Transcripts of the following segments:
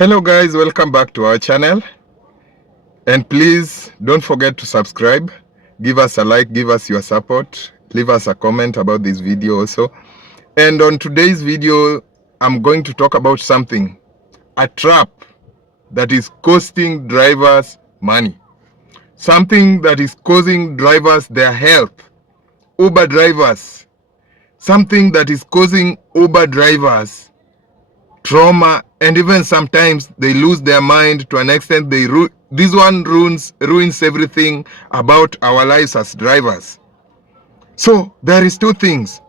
Hello guys, welcome back to our channel, and please don't forget to subscribe, give us a like, give us your support, leave us a comment about this video also. And on today's video, I'm going to talk about something, a trap that is costing drivers money, something that is causing drivers their health, Uber drivers, something that is causing Uber drivers trauma, and even sometimes they lose their mind to an extent. This one ruins everything about our lives as drivers. So there is two things: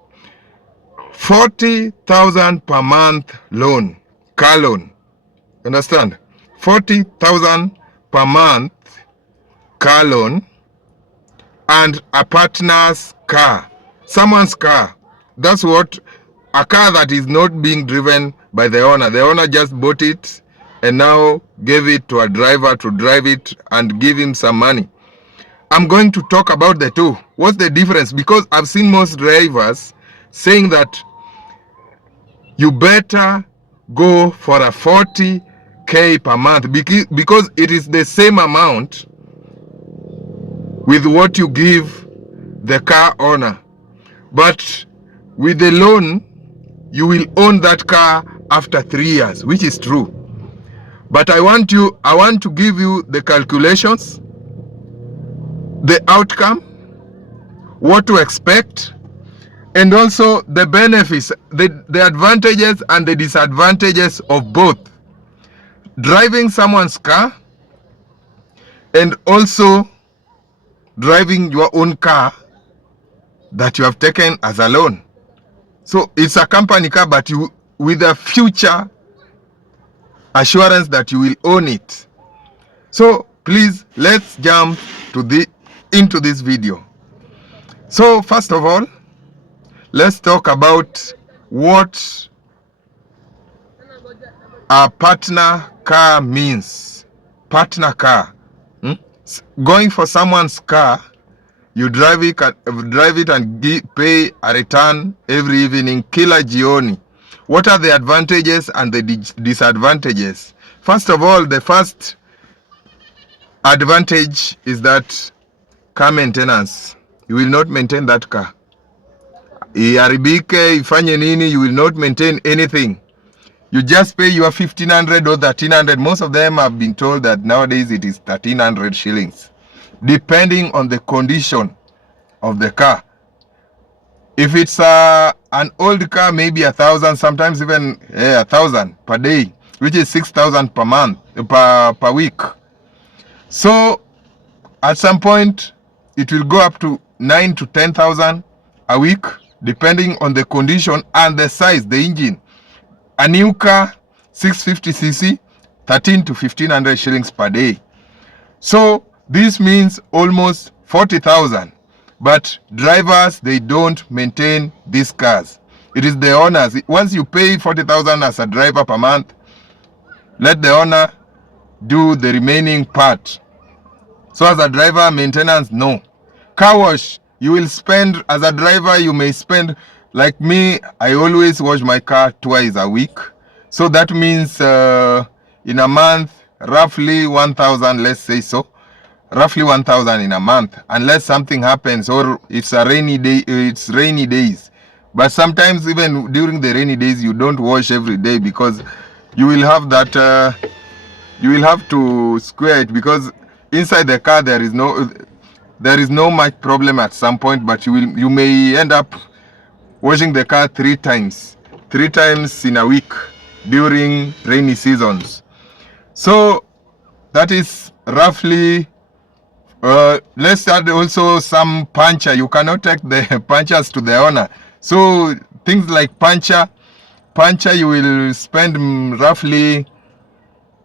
40,000 per month loan, car loan. Understand? 40,000 per month car loan, and a partner's car, someone's car. That's what, a car that is not being driven by the owner. The owner just bought it and now gave it to a driver to drive it and give him some money. I'm going to talk about the two. What's the difference? Because I've seen most drivers saying that you better go for a 40K per month because it is the same amount with what you give the car owner. But with the loan, you will own that car after 3 years, which is true. But I want to give you the calculations, the outcome, what to expect, and also the benefits, the advantages and the disadvantages of both driving someone's car and also driving your own car that you have taken as a loan. So it's a company car, but you with a future assurance that you will own it. So please, let's jump into this video. So first of all, let's talk about what a partner car means. Partner car. Going for someone's car, you drive it and pay a return every evening, kila jioni. What are the advantages and the disadvantages? First of all, the first advantage is that car maintenance. You will not maintain that car. Iharibike, ifanye nini, you will not maintain anything. You just pay your 1,500 or 1,300. Most of them have been told that nowadays it is 1,300 shillings, depending on the condition of the car. If it's an old car, maybe 1,000, sometimes even 1,000 per day, which is 6,000 per month, per week. So at some point, it will go up to 9 to 10,000 a week, depending on the condition and the size, the engine. A new car, 650cc, 13 to 1,500 shillings per day. So this means almost 40,000. But drivers, they don't maintain these cars. It is the owners. Once you pay 40,000 as a driver per month, let the owner do the remaining part. So as a driver, maintenance, no. Car wash, you will spend, as a driver, you may spend, like me, I always wash my car twice a week. So that means in a month, roughly 1,000, let's say so. Roughly 1,000 in a month, unless something happens or it's a rainy day. It's rainy days, but sometimes even during the rainy days you don't wash every day because you will have that you will have to square it, because inside the car there is no much problem at some point, but you may end up washing the car three times in a week during rainy seasons. So that is roughly let's add also some puncture. You cannot take the punctures to the owner. So things like puncture, you will spend roughly,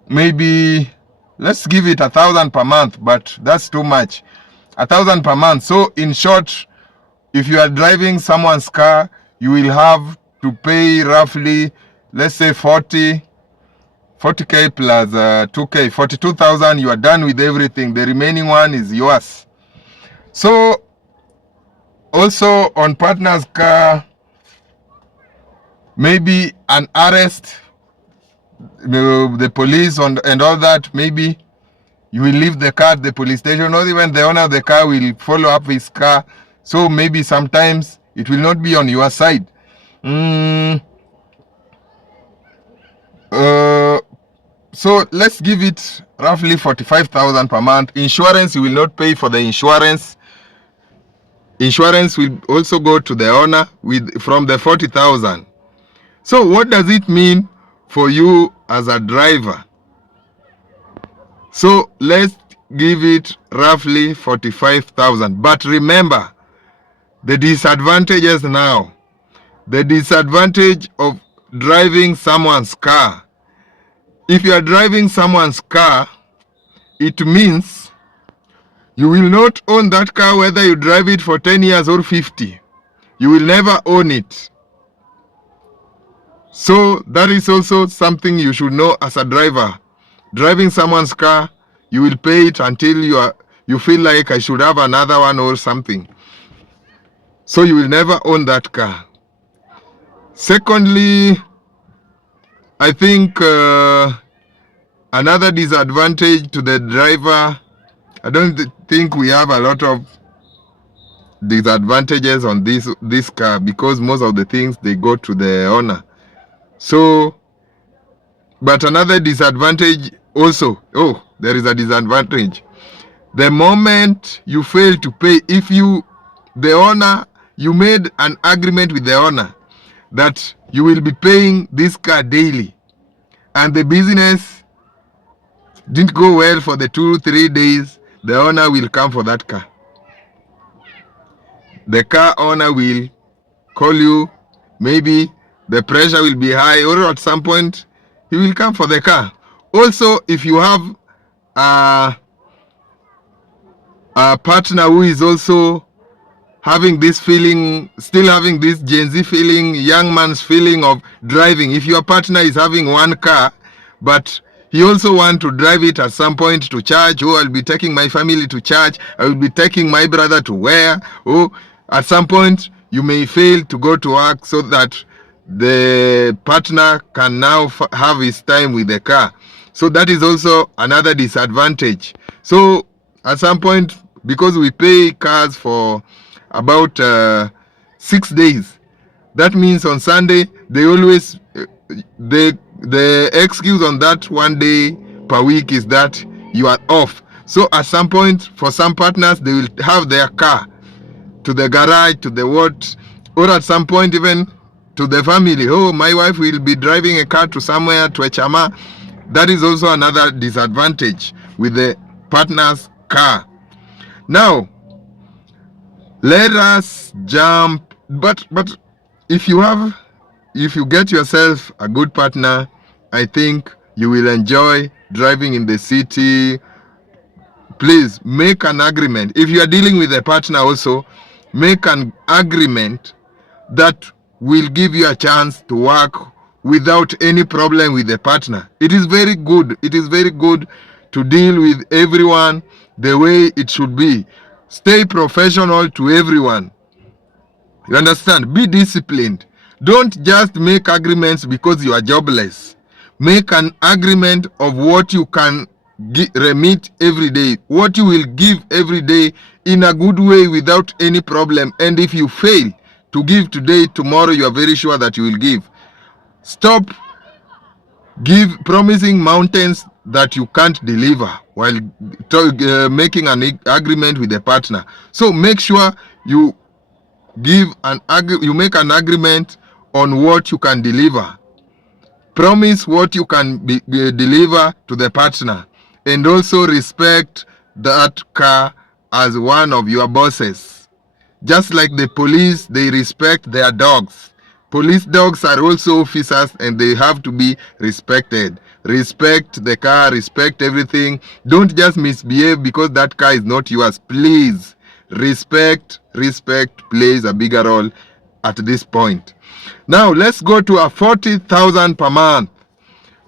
maybe, let's give it 1,000 per month, but that's too much. 1,000 per month. So in short, if you are driving someone's car, you will have to pay roughly, let's say 40K plus 2K, 42,000. You are done with everything. The remaining one is yours. So also on partner's car, maybe an arrest the police and all that, maybe you will leave the car at the police station, or even the owner of the car will follow up his car. So maybe sometimes it will not be on your side. So let's give it roughly 45,000 per month. Insurance, you will not pay for the insurance. Insurance will also go to the owner from the 40,000. So what does it mean for you as a driver? So let's give it roughly 45,000. But remember the disadvantages now. The disadvantage of driving someone's car. If you are driving someone's car, it means you will not own that car whether you drive it for 10 years or 50. You will never own it. So that is also something you should know as a driver. Driving someone's car, you will pay it until you feel like I should have another one or something. So you will never own that car. Secondly, I think another disadvantage to the driver, I don't think we have a lot of disadvantages on this car, because most of the things they go to the owner. So, but another disadvantage also, there is a disadvantage. The moment you fail to pay, if you made an agreement with the owner that you will be paying this car daily, and the business didn't go well for the 2-3 days, the owner will come for that car. The car owner will call you, maybe the pressure will be high, or at some point he will come for the car. Also, if you have a partner who is also having this feeling, still having this Gen Z feeling, young man's feeling of driving. If your partner is having one car, but he also want to drive it at some point to church, I'll be taking my family to church, I will be taking my brother to where, at some point you may fail to go to work so that the partner can now have his time with the car. So that is also another disadvantage. So at some point, because we pay cars for about 6 days, that means on Sunday they always the excuse on that 1 day per week is that you are off. So at some point, for some partners, they will have their car to the garage, to the what, or at some point even to the family. My wife will be driving a car to somewhere, to a chama. That is also another disadvantage with the partner's car. Now, let us jump. But if you get yourself a good partner, I think you will enjoy driving in the city. Please make an agreement. If you are dealing with a partner also, make an agreement that will give you a chance to work without any problem with the partner. It is very good. It is very good to deal with everyone the way it should be. Stay professional to everyone. You understand? Be disciplined. Don't just make agreements because you are jobless. Make an agreement of what you can remit every day, what you will give every day in a good way without any problem. And if you fail to give today, tomorrow you are very sure that you will give. Stop promising mountains that you can't deliver while making an agreement with a partner. So make sure you make an agreement on what you can deliver. Promise what you can deliver to the partner, and also respect that car as one of your bosses. Just like the police, they respect their dogs. Police dogs are also officers, and they have to be respected. Respect the car, respect everything. Don't just misbehave because that car is not yours. Please, respect plays a bigger role at this point. Now let's go to a 40,000 per month.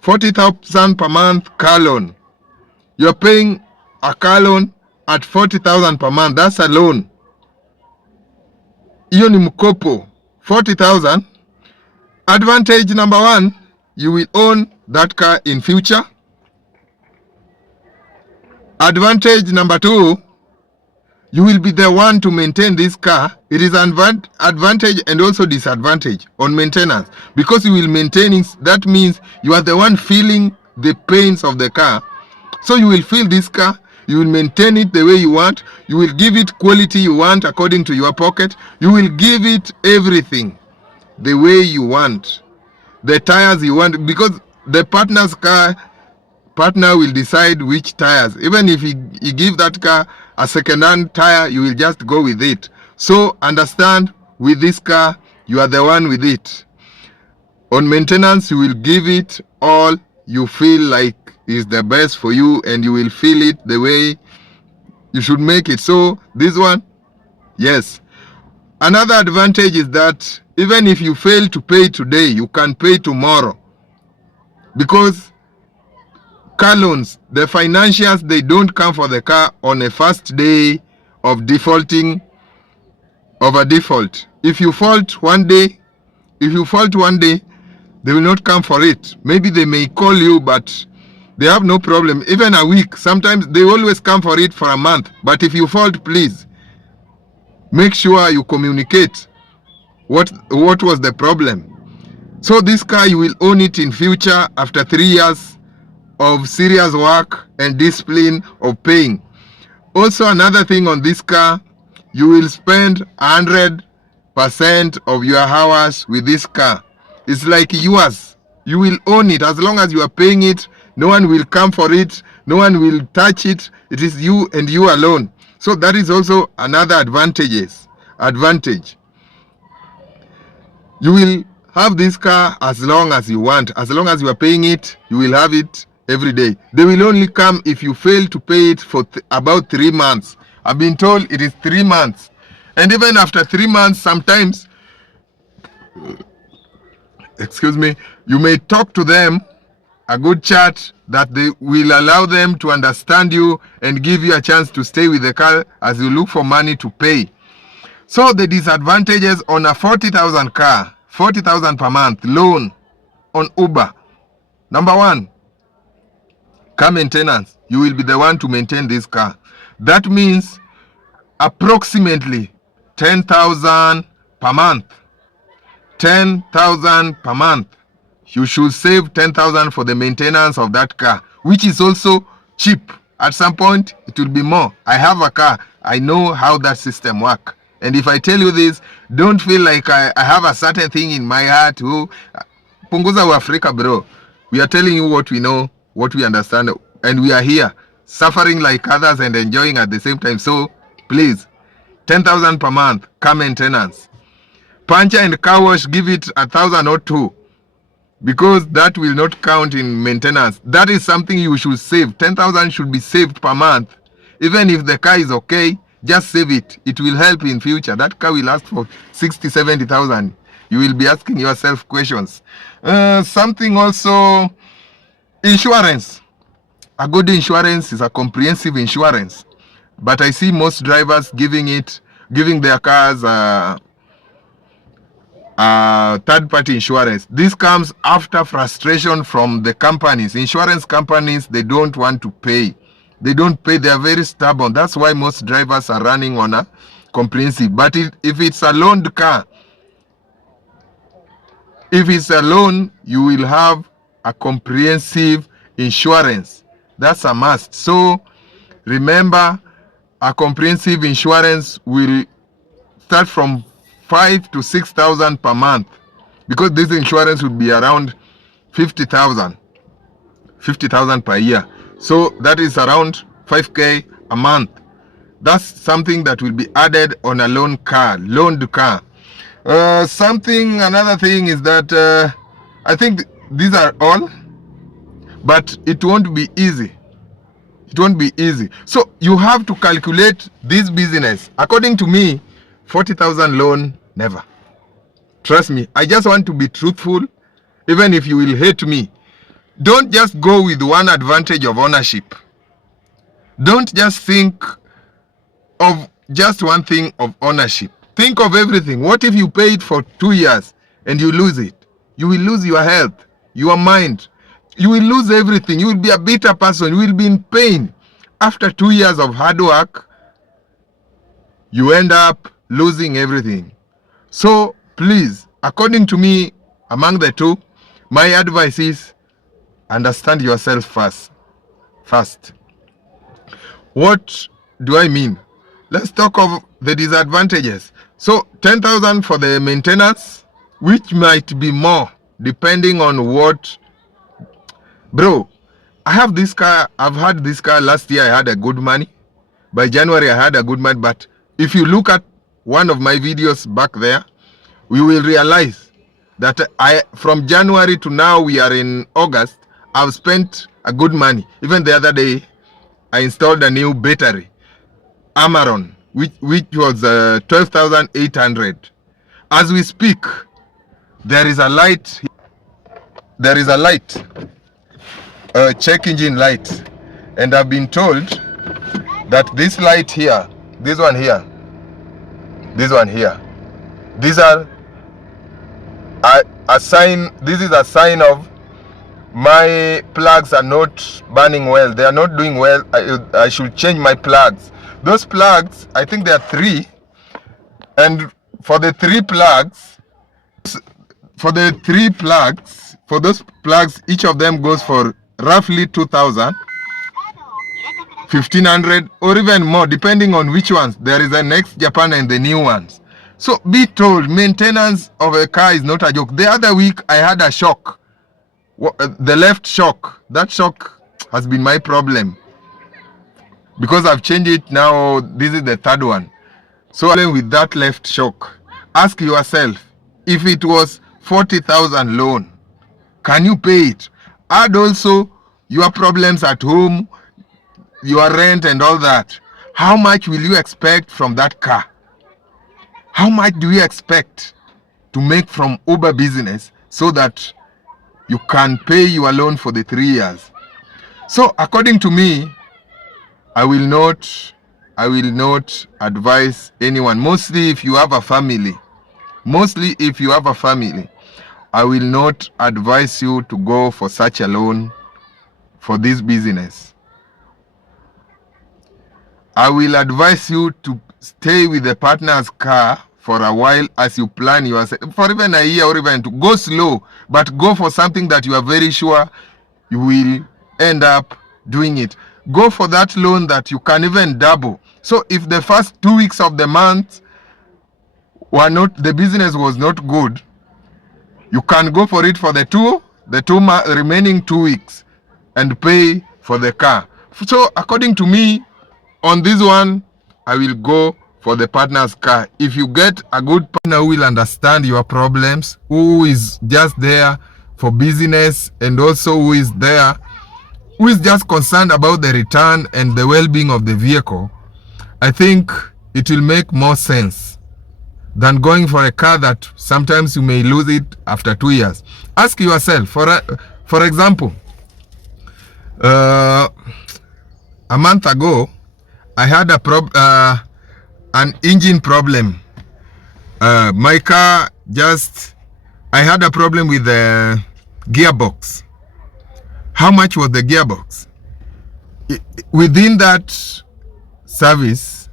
40,000 per month car loan. You're paying a car loan at 40,000 per month. That's a loan. Hiyo ni mkopo. 40,000. Advantage number one, you will own that car in future. Advantage number 2, you will be the one to maintain this car. It is an advantage and also disadvantage on maintenance, because you will maintain it. That means you are the one feeling the pains of the car. So you will feel this car, you will maintain it the way you want, you will give it quality you want according to your pocket, you will give it everything the way you want, the tires you want, because the partner's car, partner will decide which tires. Even if he give that car a second-hand tire, you will just go with it. So understand, with this car, you are the one with it. On maintenance, you will give it all you feel like is the best for you, and you will feel it the way you should make it. So this one, yes. Another advantage is that even if you fail to pay today, you can pay tomorrow, because car loans, the financiers, they don't come for the car on a first day of defaulting, of a default. If you fault one day, they will not come for it. Maybe they may call you, but they have no problem. Even a week, sometimes they always come for it for a month. But if you fault, please make sure you communicate what was the problem. So this car, you will own it in future after 3 years of serious work and discipline of paying. Also, another thing on this car, you will spend 100% of your hours with this car. It's like yours. You will own it as long as you are paying it. No one will come for it. No one will touch it. It is you and you alone. So that is also another advantage. You will have this car as long as you want. As long as you are paying it, you will have it every day. They will only come if you fail to pay it for about 3 months. I've been told it is 3 months. And even after 3 months, sometimes, you may talk to them, a good chat that they will allow them to understand you and give you a chance to stay with the car as you look for money to pay. So the disadvantages on a 40,000 car, 40,000 per month loan on Uber. Number 1, car maintenance. You will be the one to maintain this car. That means approximately 10,000 per month. 10,000 per month. You should save 10,000 for the maintenance of that car, which is also cheap. At some point, it will be more. I have a car. I know how that system works. And if I tell you this, don't feel like I have a certain thing in my heart. Oh, Punguza wa Africa, bro. We are telling you what we know, what we understand, and we are here suffering like others and enjoying at the same time. So please, 10,000 per month, car maintenance. Puncture and car wash, give it 1,000 or 2, because that will not count in maintenance. That is something you should save. 10,000 should be saved per month. Even if the car is okay, just save it. It will help in future. That car will last for 60, 70,000. You will be asking yourself questions. Something also, insurance. A good insurance is a comprehensive insurance. But I see most drivers giving their cars third-party insurance. This comes after frustration from the companies. Insurance companies, they don't want to pay. They don't pay. They are very stubborn. That's why most drivers are running on a comprehensive. But if it's a loaned car, if it's a loan, you will have a comprehensive insurance. That's a must. So remember, a comprehensive insurance will start from 5,000 to 6,000 per month, because this insurance would be around 50,000 per year. So that is around 5K a month. That's something that will be added on a loaned car. Another thing is that I think these are all, but it won't be easy. So you have to calculate this business. According to me, 40,000 loan, never. Trust me, I just want to be truthful, even if you will hate me. Don't just go with one advantage of ownership. Don't just think of just one thing of ownership. Think of everything. What if you pay it for 2 years and you lose it? You will lose your health, your mind. You will lose everything. You will be a bitter person. You will be in pain. After 2 years of hard work, you end up losing everything. So please, according to me, among the two, my advice is understand yourself first. What do I mean? Let's talk of the disadvantages. So 10,000 for the maintenance, which might be more depending on what. Bro, I have this car. I've had this car last year. I had a good money. By January, I had a good money. But if you look at one of my videos back there, we will realize that from January to now, we are in August, I've spent a good money. Even the other day, I installed a new battery, Amaron, which was 12,800. As we speak, there is a light. There is a light, a check engine light, and I've been told that this light here, this one here, these are a sign. This is a sign of my plugs are not burning well. They are not doing well. I should change my plugs. Those plugs, I think there are 3, and for the 3 plugs, for those plugs, each of them goes for roughly 2,000, 1,500, or even more, depending on which ones. There is an X Japan and the new ones. So be told, maintenance of a car is not a joke. The other week, I had a shock. The left shock. That shock has been my problem. Because I've changed it now, this is the 3rd one. So with that left shock, ask yourself, if it was 40,000 loan, can you pay it? Add also your problems at home, your rent and all that. How much will you expect from that car? How much do you expect to make from Uber business so that you can pay your loan for the 3 years? So according to me, I will not advise anyone. Mostly if you have a family, I will not advise you to go for such a loan for this business. I will advise you to stay with the partner's car for a while as you plan yourself, for even a year or even to go slow, but go for something that you are very sure you will end up doing it. Go for that loan that you can even double. So if the first 2 weeks of the month were not, the business was not good, you can go for it for the remaining 2 weeks and pay for the car. So according to me, on this one, I will go for the partner's car. If you get a good partner who will understand your problems, who is just there for business, and also who is just concerned about the return and the well-being of the vehicle, I think it will make more sense than going for a car that sometimes you may lose it after 2 years. Ask yourself, for example, a month ago, I had an engine problem. My car I had a problem with the gearbox. How much was the gearbox? Within that service,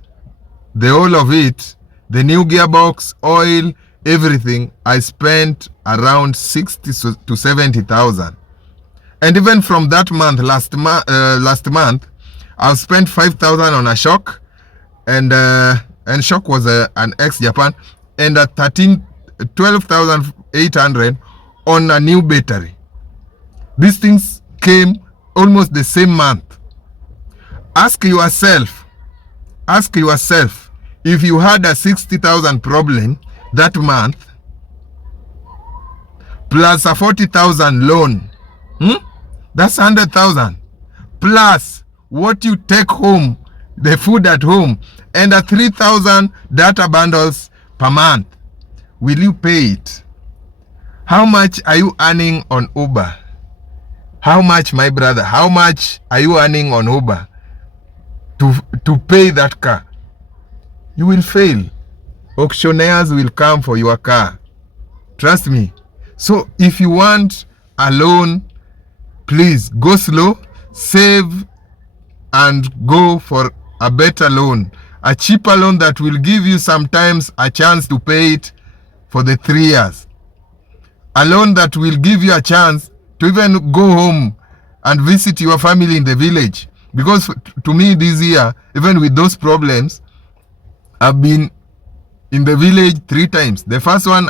the whole of it, the new gearbox, oil, everything, I spent around 60 to 70,000. And even from that month, last month, I've spent 5,000 on a shock, and shock was an X Japan, and 12,800 on a new battery. These things came almost the same month. Ask yourself, if you had a 60,000 problem that month, plus a 40,000 loan, that's 100,000, plus what you take home, the food at home, and a 3,000 data bundles per month, will you pay it? How much are you earning on Uber? How much, my brother? How much are you earning on Uber to pay that car? You will fail. Auctioneers will come for your car. Trust me. So if you want a loan please go slow, save, and go for a better loan, a cheaper loan that will give you sometimes a chance to pay it for the 3 years. A loan that will give you a chance to even go home and visit your family in the village. Because to me this year, even with those problems, I've been in the village 3 times. The first one,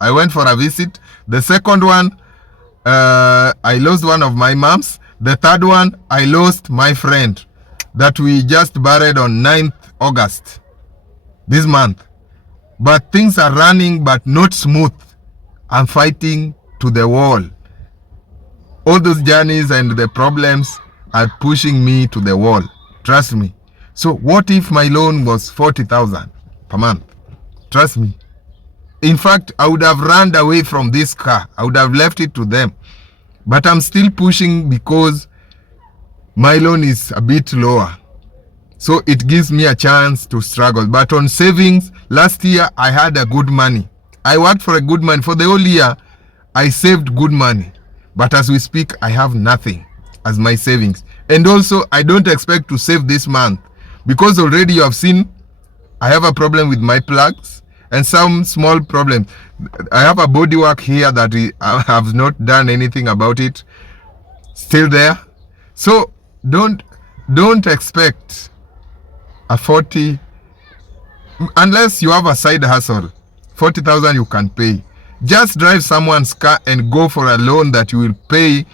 I went for a visit. The second one, I lost one of my moms. The third one, I lost my friend that we just buried on 9th August this month. But things are running, but not smooth. I'm fighting to the wall. All those journeys and the problems are pushing me to the wall. Trust me. So what if my loan was 40,000 per month? Trust me. In fact, I would have run away from this car. I would have left it to them. But I'm still pushing because my loan is a bit lower. So it gives me a chance to struggle. But on savings, last year I had a good money. I worked for a good money. For the whole year, I saved good money. But as we speak, I have nothing as my savings. And also, I don't expect to save this month. Because already you have seen, I have a problem with my plugs and some small problems. I have a bodywork here that I have not done anything about it. Still there. So don't expect a 40, unless you have a side hustle. 40,000 you can pay. Just drive someone's car and go for a loan that you will pay.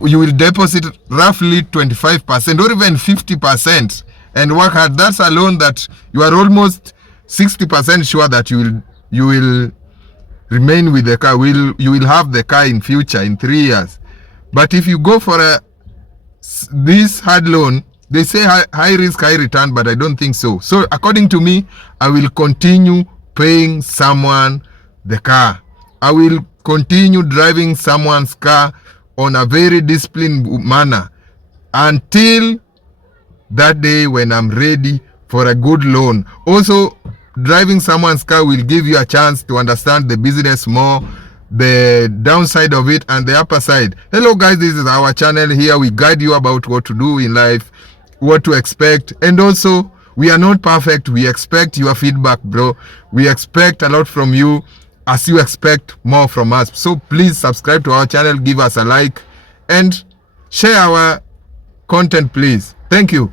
You will deposit roughly 25% or even 50% and work hard. That's a loan that you are almost 60% sure that you will remain with the car. You will have the car in future in 3 years. But if you go for this hard loan, they say high risk, high return, but I don't think so. So according to me, I will continue paying someone the car. I will continue driving someone's car on a very disciplined manner until that day when I'm ready for a good loan. Also, driving someone's car will give you a chance to understand the business more, the downside of it and the upper side. Hello guys, this is our channel. Here we guide you about what to do in life, what to expect, and also we are not perfect. We expect your feedback, bro. We expect a lot from you as you expect more from us. So please subscribe to our channel, give us a like, and share our content, please. Thank you.